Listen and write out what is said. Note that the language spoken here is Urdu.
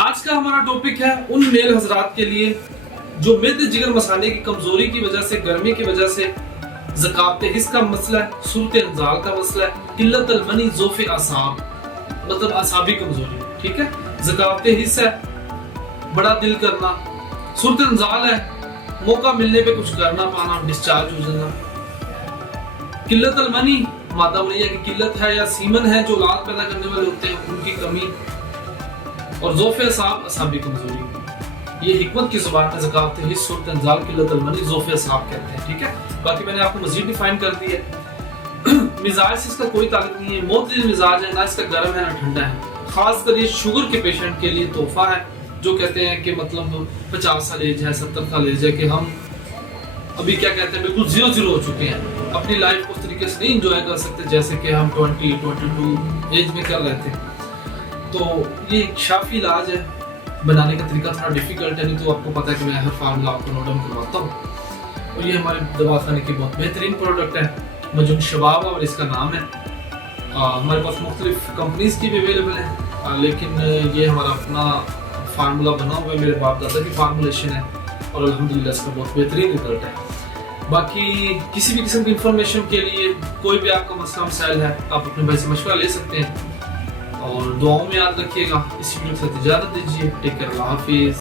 آج کا ہمارا ٹاپک ہے ان میل حضرات کے لیے جو میدے جگر مثانے کی کمزوری کی وجہ سے، گرمی کی وجہ سے ذکاوت حس کا مسئلہ ہے، صورت انزال کا مسئلہ ہے، قلت المنی، ضعف اعصاب مطلب اعصابی کمزوری، ٹھیک ہے، ذکاوت حس ہے، بڑا دل کرنا، صورت انزال ہے، موقع ملنے پہ کچھ کرنا پانا، ڈسچارج ہو جانا، قلت المنی مادہ منیہ کی قلت ہے یا سیمن ہے جو اولاد پیدا کرنے والے ہوتے ہیں ان کی کمی، اور ضعف اعصاب اعصابی کمزوری۔ یہ حکمت کی زبان میں ذکاوت حس، صورت انزال، قلت المنی، ضعف اعصاب کہتے ہیں، ٹھیک ہے۔ باقی میں نے آپ کو مزید ڈیفائن کر دی ہے۔ مزاج سے اس کا کوئی تعلق نہیں ہے، معتدل مزاج ہے، نہ اس کا گرم ہے نہ ٹھنڈا ہے۔ خاص کر یہ شوگر کے پیشنٹ کے لیے تحفہ ہے، جو کہتے ہیں کہ مطلب 50 سال ایج ہے، 70 سال ایج ہے، کہ ہم ابھی کیا کہتے ہیں بالکل زیرو ہو چکے ہیں، اپنی لائف کو اس طریقے سے نہیں انجوائے کر سکتے جیسے کہ ہم 22 ایج میں کر رہے تھے۔ تو یہ ایک شافی علاج ہے، بنانے کا طریقہ تھوڑا ڈیفیکلٹ ہے، نہیں تو آپ کو پتا ہے کہ میں ہر فارمولا آپ کو نوٹ ڈاؤن کرواتا ہوں۔ اور یہ ہمارے دوا خانے کی بہت بہترین پروڈکٹ ہے، مجن شباب اور اس کا نام ہے۔ ہمارے پاس مختلف کمپنیز کی بھی اویلیبل ہے، لیکن یہ ہمارا اپنا فارمولا بنا ہوا ہے، میرے باپ دادا کی فارمولیشن ہے، اور الحمدللہ اس کا بہت بہترین رزلٹ ہے۔ باقی کسی بھی قسم کی انفارمیشن کے لیے کوئی بھی آپ کا مسئلہ مسائل ہے، آپ اپنے بھائی سے مشورہ لے سکتے ہیں، اور دعاؤں میں یاد رکھیے گا۔ اسی وقت اجازت دیجیے، ٹیک کیئر، اللہ حافظ۔